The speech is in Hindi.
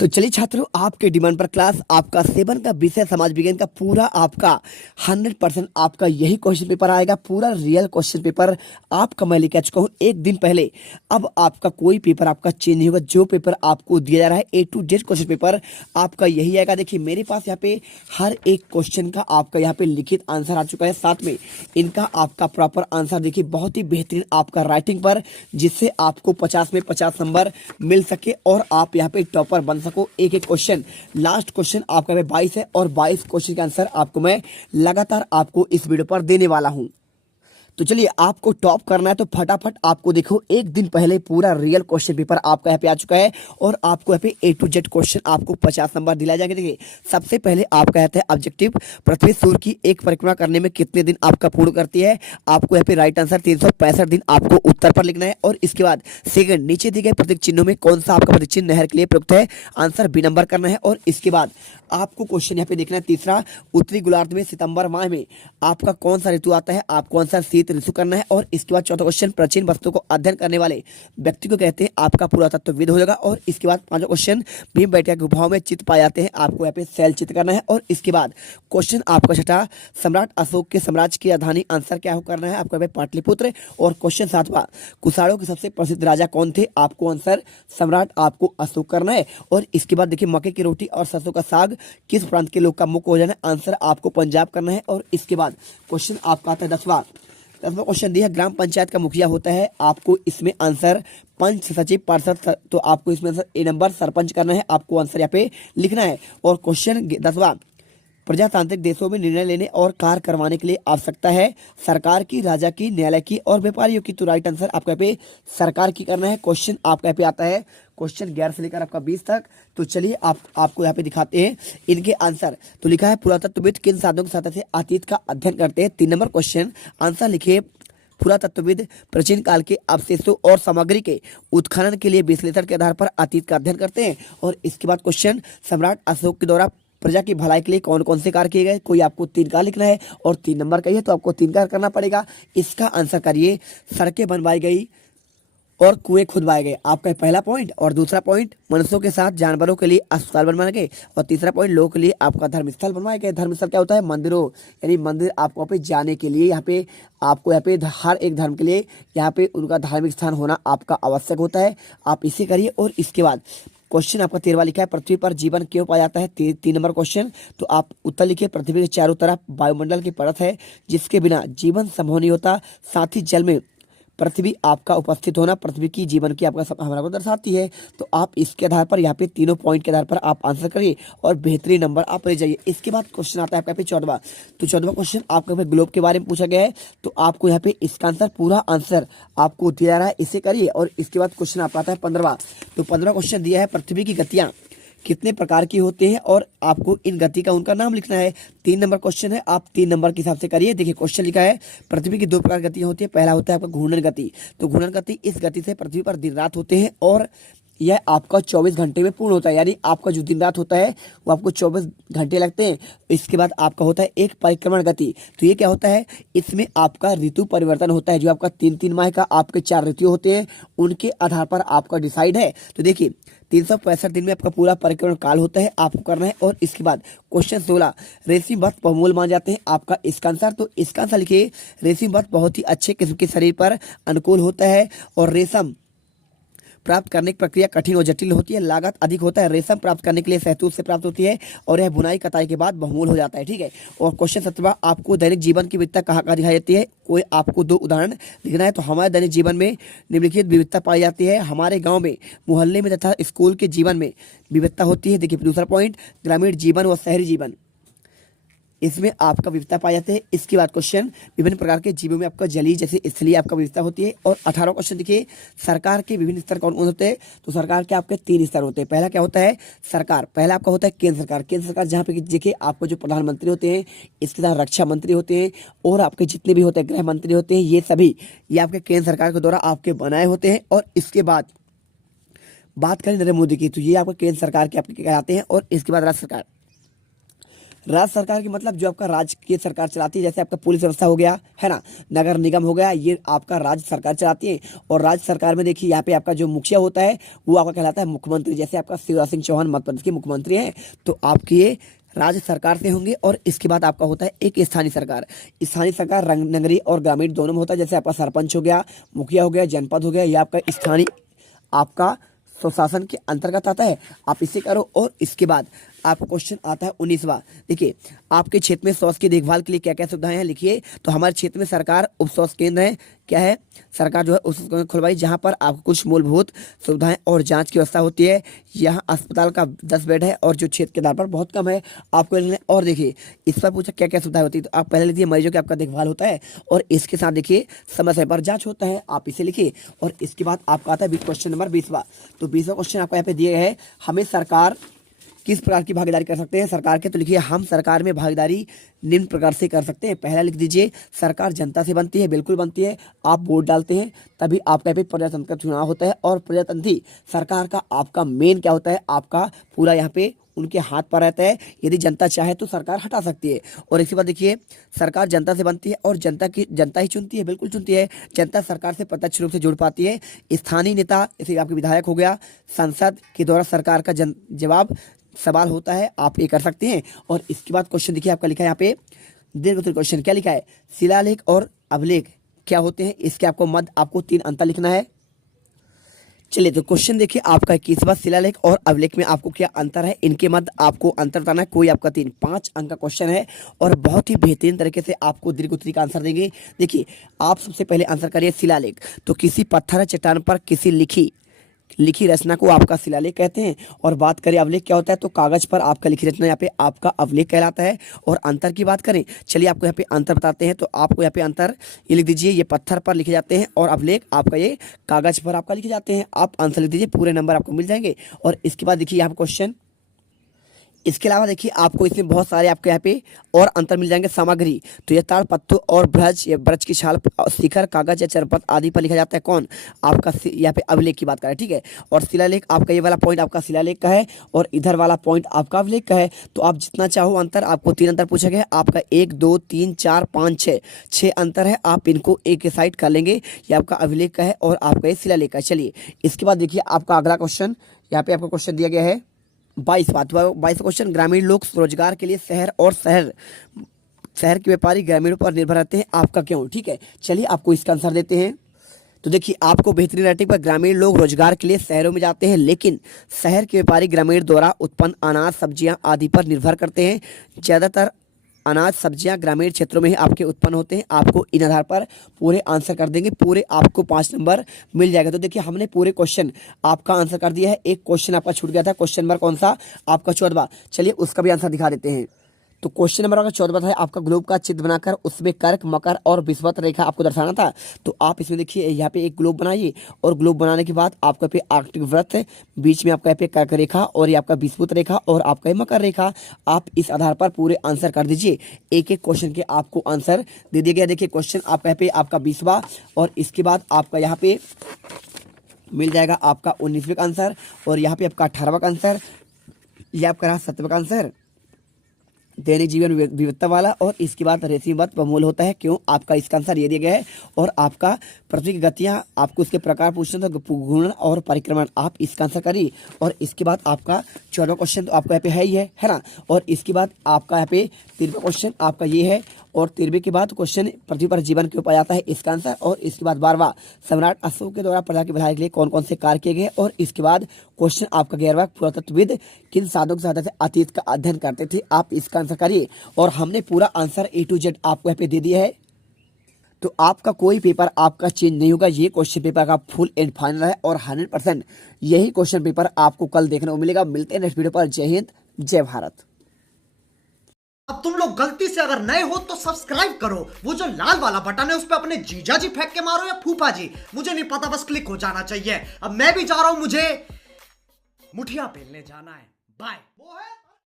तो चलिए छात्रों, आपके डिमांड पर क्लास आपका 7 का विषय समाज विज्ञान का पूरा आपका 100% आपका यही क्वेश्चन पेपर आएगा। पूरा रियल क्वेश्चन पेपर आपका मैं लेके आ चुका हूँ एक दिन पहले। अब आपका कोई पेपर आपका चेंज नहीं होगा। जो पेपर आपको दिया जा रहा है A to Z question paper आपका यही आएगा। देखिए मेरे पास यहाँ पे हर एक क्वेश्चन का आपका यहाँ पे लिखित आंसर आ चुका है, साथ में इनका आपका प्रॉपर आंसर देखिए बहुत ही बेहतरीन आपका राइटिंग पर, जिससे आपको 50 में 50 नंबर मिल सके और आप यहाँ पे टॉपर बन सको। एक एक क्वेश्चन, लास्ट क्वेश्चन आपका 22 है और 22 क्वेश्चन के आंसर आपको मैं लगातार आपको इस वीडियो पर देने वाला हूं। तो चलिए, आपको टॉप करना है तो फटाफट आपको देखो एक दिन पहले पूरा रियल क्वेश्चन पेपर आपका यहाँ पे आ चुका है और आपको यहाँ पे A to Z क्वेश्चन आपको 50 नंबर दिलाए जाएंगे। देखिए सबसे पहले आपका आता है ऑब्जेक्टिव, पृथ्वी सूर्य की एक परिक्रमा करने में कितने दिन आपका पूर्ण करती है। आपको यहाँ पे राइट आंसर 365 दिन आपको उत्तर पर लिखना है। और इसके बाद सेकंड, नीचे दिए गए प्रतीक चिन्हों में कौन सा आपका प्रतीक चिन्ह नहर के लिए प्रयुक्त है, आंसर बी नंबर करना है। और इसके बाद आपको क्वेश्चन यहाँ पे देखना है तीसरा, उत्तरी गोलार्ध में सितंबर माह में आपका कौन सा ऋतु आता है, आपको आंसर शीत ऋतु करना है। और इसके बाद चौथा क्वेश्चन, प्राचीन वस्तु को अध्ययन करने वाले व्यक्ति को कहते हैं, आपका पुरातत्वविद हो जाएगा। और इसके बाद पांचवा क्वेश्चन, भीमबेटका गुफाओं में चित्र पाए जाते हैं, आपको यहाँ पे शैल चित्र करना है। और इसके बाद क्वेश्चन आपका छठा, सम्राट अशोक के साम्राज्य की राजधानी, आंसर क्या करना है, आपको यहाँ पे पाटलिपुत्र। और क्वेश्चन सातवां, कुषाणों के सबसे प्रसिद्ध राजा कौन थे, आपको आंसर सम्राट आपको अशोक करना है। और इसके बाद देखिए मक्के की रोटी और सरसों का साग किस प्रांत के लोग का मुख्य भोजन है, आंसर आपको पंजाब करना है। और इसके बाद क्वेश्चन आपका आता है दसवां क्वेश्चन दिया, ग्राम पंचायत का मुखिया होता है, आपको इसमें आंसर पंच सचिव पार्षद, तो आपको इसमें आंसर ए नंबर सरपंच करना है, आपको आंसर यहाँ पे लिखना है। और क्वेश्चन 10वां, प्रजातांत्रिक देशों में निर्णय लेने और कार्य करवाने के लिए आवश्यकता है सरकार की, राजा की, न्यायालय की और व्यापारियों की, तो राइट आंसर आपका यहाँ पे सरकार की करना है। क्वेश्चन आपका यहाँ पे आता है क्वेश्चन 11 से लेकर आपका 20 तक। तो चलिए आपको यहाँ पे दिखाते हैं इनके आंसर। तो लिखा है, पुरातत्वविद किन साधनों की सहायता से अतीत का अध्ययन करते हैं। 3 नंबर क्वेश्चन, आंसर लिखिए, पुरातत्वविद प्राचीन काल के अवशेषों और सामग्री के उत्खनन के लिए विश्लेषण के आधार पर अतीत का अध्ययन करते हैं। और इसके बाद क्वेश्चन, सम्राट अशोक के द्वारा प्रजा की भलाई के लिए कौन कौन से कार्य किए गए, कोई आपको 3 का लिखना है और 3 नंबर का ही है तो आपको 3 का करना पड़ेगा। इसका आंसर करिए, सड़कें बनवाई गई और कुएं खुदवाए गए, आपका पहला पॉइंट। और दूसरा पॉइंट, मनुष्यों के साथ जानवरों के लिए अस्पताल बनवाए गए। और तीसरा पॉइंट, लोगों के लिए आपका धर्मस्थल बनवाए गए। धर्मस्थल क्या होता है, मंदिरों, यानी मंदिर आपको पे जाने के लिए, यहाँ पे आपको यहाँ पे हर एक धर्म के लिए यहाँ पे उनका धार्मिक स्थान होना आपका आवश्यक होता है, आप इसे करिए। और इसके बाद क्वेश्चन आपका 13वां लिखा है, पृथ्वी पर जीवन क्यों पाया जाता है। 3 नंबर क्वेश्चन, तो आप उत्तर लिखिए, पृथ्वी के चारों तरफ वायुमंडल की परत है जिसके बिना जीवन संभव नहीं होता, साथ ही जल में पृथ्वी आपका उपस्थित होना पृथ्वी की जीवन की आपका हमारा को दर्शाती है। तो आप इसके आधार पर यहाँ पे तीनों पॉइंट के आधार पर आप आंसर करिए और बेहतरीन नंबर आप ले जाइए। इसके बाद क्वेश्चन आता है आपका पे 14वां। तो 14वां क्वेश्चन आपका पे ग्लोब के बारे में पूछा गया है, तो आपको यहाँ पे इसका आंसर पूरा आंसर आपको दिया जा रहा है, इसे करिए। और इसके बाद क्वेश्चन आपका आता है 15वां। तो 15वां क्वेश्चन दिया है, पृथ्वी की गतियां कितने प्रकार की होती हैं और आपको इन गति का उनका नाम लिखना है। 3 नंबर क्वेश्चन है, आप 3 नंबर के हिसाब से करिए। देखिए क्वेश्चन लिखा है, पृथ्वी की 2 प्रकार की गतियां होती है, पहला होता है आपका घूर्णन गति। तो घूर्णन गति, इस गति से पृथ्वी पर दिन रात होते हैं और यह आपका 24 घंटे में पूर्ण होता है, यानी आपका जो दिन रात होता है वो आपको 24 घंटे लगते हैं। इसके बाद आपका होता है एक परिक्रमण गति। तो ये क्या होता है, इसमें आपका ऋतु परिवर्तन होता है, जो आपका 3-3 माह का आपके 4 ऋतु होते हैं उनके आधार पर आपका डिसाइड है। तो देखिए 365 दिन में आपका पूरा परिक्रमण काल होता है, आपको करना है। और इसके बाद क्वेश्चन 16, रेशम वस्त्र बहुमूल्य माने जाते हैं, आपका इसका आंसर। तो इसका आंसर लिखिए, रेशम वस्त्र बहुत ही अच्छे किस्म के शरीर पर अनुकूल होता है और रेशम प्राप्त करने की प्रक्रिया कठिन और जटिल होती है, लागत अधिक होता है। रेशम प्राप्त करने के लिए शहतूत से प्राप्त होती है और यह बुनाई कताई के बाद बहुमूल्य हो जाता है, ठीक है। और क्वेश्चन 17, आपको दैनिक जीवन की विविधता कहाँ कहाँ दिखाई देती है, कोई आपको 2 उदाहरण लिखना है। तो हमारे दैनिक जीवन में निम्नलिखित विविधता पाई जाती है, हमारे गाँव में, मोहल्ले में तथा स्कूल के जीवन में विविधता होती है। देखिए दूसरा पॉइंट, ग्रामीण जीवन व शहरी जीवन, इसमें आपका विविधता पाई जाती है। इसके बाद क्वेश्चन, विभिन्न प्रकार के जीवों में आपका जलीय जैसे स्थलीय आपका विविधता होती है। और 18वां क्वेश्चन देखिए, सरकार के विभिन्न स्तर कौन कौन होते हैं। तो सरकार के आपके 3 स्तर होते हैं। पहला क्या होता है सरकार, पहला आपका होता है केंद्र सरकार। केंद्र सरकार जहाँ पे देखिए आपको जो प्रधानमंत्री होते हैं, इसके साथ रक्षा मंत्री होते हैं और आपके जितने भी होते हैं गृह मंत्री होते हैं, ये सभी ये आपके केंद्र सरकार के द्वारा आपके बनाए होते हैं। और इसके बाद बात करें नरेंद्र मोदी की, तो ये आपके केंद्र सरकार के आपके कहलाते हैं। और इसके बाद राज्य सरकार, राज्य सरकार की मतलब जो आपका राज्य की सरकार चलाती है, जैसे आपका पुलिस व्यवस्था हो गया है ना, नगर निगम हो गया, ये आपका राज्य सरकार चलाती है। और राज्य सरकार में देखिए यहाँ पे आपका जो मुखिया होता है वो आपका कहलाता है मुख्यमंत्री। जैसे आपका शिवराज सिंह चौहान मध्य प्रदेश के मुख्यमंत्री हैं, तो आपके ये राज्य सरकार से होंगे। और इसके बाद आपका होता है एक स्थानीय सरकार। स्थानीय सरकार रंग नगरीय और ग्रामीण दोनों में होता है। जैसे आपका सरपंच हो गया, मुखिया हो गया, जनपद हो गया, ये आपका स्थानीय आपका स्वशासन के अंतर्गत आता है। आप इसे करो। और इसके बाद आपका क्वेश्चन आता है 19वां। देखिए आपके क्षेत्र में स्वास्थ्य की देखभाल के लिए क्या क्या सुविधाएं हैं, लिखिए। तो हमारे क्षेत्र में सरकार उप स्वास्थ्य केंद्र है, क्या है, सरकार जो है उप स्वास्थ्य केंद्र खुलवाई, जहां पर आपको कुछ मूलभूत सुविधाएं और जांच की व्यवस्था होती है। यहाँ अस्पताल का 10 बेड है और जो क्षेत्र के आधार पर बहुत कम है आपको लेने। और देखिए इस पर पूछा क्या क्या सुविधाएं होती है, तो आप पहले लिखिए मरीजों की आपका देखभाल होता है और इसके साथ देखिए समय समय पर जांच होता है, आप इसे लिखिए। और इसके बाद आपका आता है क्वेश्चन नंबर 20वां। तो 20वां क्वेश्चन आपको यहाँ पे दिए गए है, हमें सरकार किस प्रकार की भागीदारी कर सकते हैं सरकार के, तो लिखिए हम सरकार में भागीदारी निम्न प्रकार से कर सकते हैं। पहला लिख दीजिए, सरकार जनता से बनती है, बिल्कुल बनती है। आप वोट डालते हैं तभी आपका पे प्रजातंत्र का चुनाव होता है। और प्रजातंत्री सरकार का आपका मेन क्या होता है, आपका पूरा यहाँ पे उनके हाथ पर रहता है। यदि जनता चाहे तो सरकार हटा सकती है। और इसके बाद देखिए सरकार जनता से बनती है और जनता ही चुनती है, बिल्कुल चुनती है। जनता सरकार से प्रत्यक्ष रूप से जुड़ पाती है। स्थानीय नेता जैसे आपके विधायक हो गया, संसद के द्वारा सरकार का जवाब सवाल होता है, आप ये कर सकते हैं। और इसके बाद क्वेश्चन देखिए आपका लिखा है यहाँ पे दीर्घ क्वेश्चन क्या लिखा है, शिलालेख और अभिलेख क्या होते हैं, इसके आपको मध्य आपको 3 अंतर लिखना है। चलिए तो क्वेश्चन देखिए आपका 21वां, शिलालेख और अभिलेख में आपको क्या अंतर है, इनके मध्य आपको अंतर बताना है। कोई आपका 5 अंक का क्वेश्चन है और बहुत ही बेहतरीन तरीके से आपको दीर्घ उत्तरी का आंसर देंगे। देखिए आप सबसे पहले आंसर करिए शिलालेख। तो किसी पत्थर या चट्टान पर किसी लिखी रचना को आपका शिलालेख कहते हैं। और बात करें अभिलेख क्या होता है, तो कागज पर आपका लिखी रचना यहाँ पे आपका अभिलेख कहलाता है। और अंतर की बात करें, चलिए आपको यहाँ पे अंतर बताते हैं। तो आपको यहाँ पे अंतर ये लिख दीजिए, ये पत्थर पर लिखे जाते हैं और अभिलेख आपका ये कागज पर आपका लिखे जाते हैं। आप आंसर लिख दीजिए, पूरे नंबर आपको मिल जाएंगे। और इसके बाद देखिए यहाँ पे क्वेश्चन, इसके अलावा देखिए आपको इसमें बहुत सारे आपके यहाँ पे और अंतर मिल जाएंगे। सामग्री, तो ये ताड़ पत्तों और ब्रज या ब्रज की छाल, शिखर, कागज या चरपत आदि पर लिखा जाता है। कौन, आपका यहाँ पे अभिलेख की बात करें, ठीक है। और शिलालेख आपका ये वाला पॉइंट आपका शिलालेख का है और इधर वाला पॉइंट आपका अभिलेख का है। तो आप जितना चाहो अंतर, आपको 3 अंतर पूछा गया है आपका 1 2 3 4 5 6 अंतर है। आप इनको एक साइड कर लेंगे, ये आपका अभिलेख का है और आपका ये शिलालेख का है। चलिए इसके बाद देखिए आपका अगला क्वेश्चन, यहाँ पे आपका क्वेश्चन दिया गया है 22वां क्वेश्चन, ग्रामीण लोग रोजगार के लिए शहर के व्यापारी ग्रामीणों पर निर्भर रहते हैं, आपका क्यों, ठीक है। चलिए आपको इसका आंसर देते हैं। तो देखिए आपको बेहतरीन राइटिंग पर, ग्रामीण लोग रोजगार के लिए शहरों में जाते हैं लेकिन शहर के व्यापारी ग्रामीण द्वारा उत्पन्न अनाज सब्जियां आदि पर निर्भर करते हैं। ज़्यादातर अनाज सब्जियां ग्रामीण क्षेत्रों में ही आपके उत्पन्न होते हैं। आपको इन आधार पर पूरे आंसर कर देंगे, पूरे आपको 5 नंबर मिल जाएगा। तो देखिए हमने पूरे क्वेश्चन आपका आंसर कर दिया है। एक क्वेश्चन आपका छूट गया था, क्वेश्चन नंबर कौन सा, आपका 14वां। चलिए उसका भी आंसर दिखा देते हैं। तो क्वेश्चन नंबर आपका 14वां था, आपका ग्लोब का चित्र बनाकर उसमें कर्क, मकर और विषुवत रेखा आपको दर्शाना था। तो आप इसमें देखिए यहाँ पे एक ग्लोब बनाइए और ग्लोब बनाने के बाद आपका पे आर्कटिक वृत्त है, बीच में आपका पे कर्क रेखा और ये आपका विषुवत रेखा और आपका मकर रेखा। आप इस आधार पर पूरे आंसर कर दीजिए। एक एक क्वेश्चन के आपको आंसर दे दिया गया। देखिए क्वेश्चन आपका पे आपका 20वां और इसके बाद आपका यहाँ पे मिल जाएगा आपका 19वें का आंसर और यहाँ पे आपका 18वां का आंसर, ये आपका रहा 7वां का आंसर, दैनिक जीवन विविधता वाला। और इसके बाद रेसिमत बमूल होता है, क्यों, आपका इसका आंसर ये दिया गया है। और आपका पृथ्वी की गतियाँ, आपको इसके प्रकार पूछना था, घूर्णन और परिक्रमण, आप इसका आंसर करिए। और इसके बाद आपका 14वां क्वेश्चन तो आपका यहाँ पे है ही है ना। और इसके बाद आपका यहाँ पे 13वां क्वेश्चन आपका ये है और 13वें के बाद क्वेश्चन पृथ्वी पर जीवन क्यों पाया जाता है, इसका आंसर। और इसके बाद 12वां, सम्राट अशोक के द्वारा प्रजा की भलाई के लिए कौन कौन से कार्य किए गए। और इसके बाद क्वेश्चन आपका 11वां, पुरातत्वविद किन साधनों की सहायता से अतीत का अध्ययन करते थे, आप इसका आंसर करिए। और हमने पूरा आंसर A to Z आपको यहाँ पे दे दिया है। तो आपका कोई पेपर आपका चेंज नहीं होगा, ये क्वेश्चन पेपर का फुल एंड फाइनल है और 100% यही क्वेश्चन पेपर आपको कल देखने को मिलेगा। मिलते हैं नेक्स्ट वीडियो पर। जय हिंद, जय भारत। अब तुम लोग गलती से अगर नए हो तो सब्सक्राइब करो, वो जो लाल वाला बटन है उस पर अपने जीजा जी फेंक के मारो या फूफा जी, मुझे नहीं पता, बस क्लिक हो जाना चाहिए। अब मैं भी जा रहा हूं, मुझे मुठिया पेलने जाना है। बाय। वो है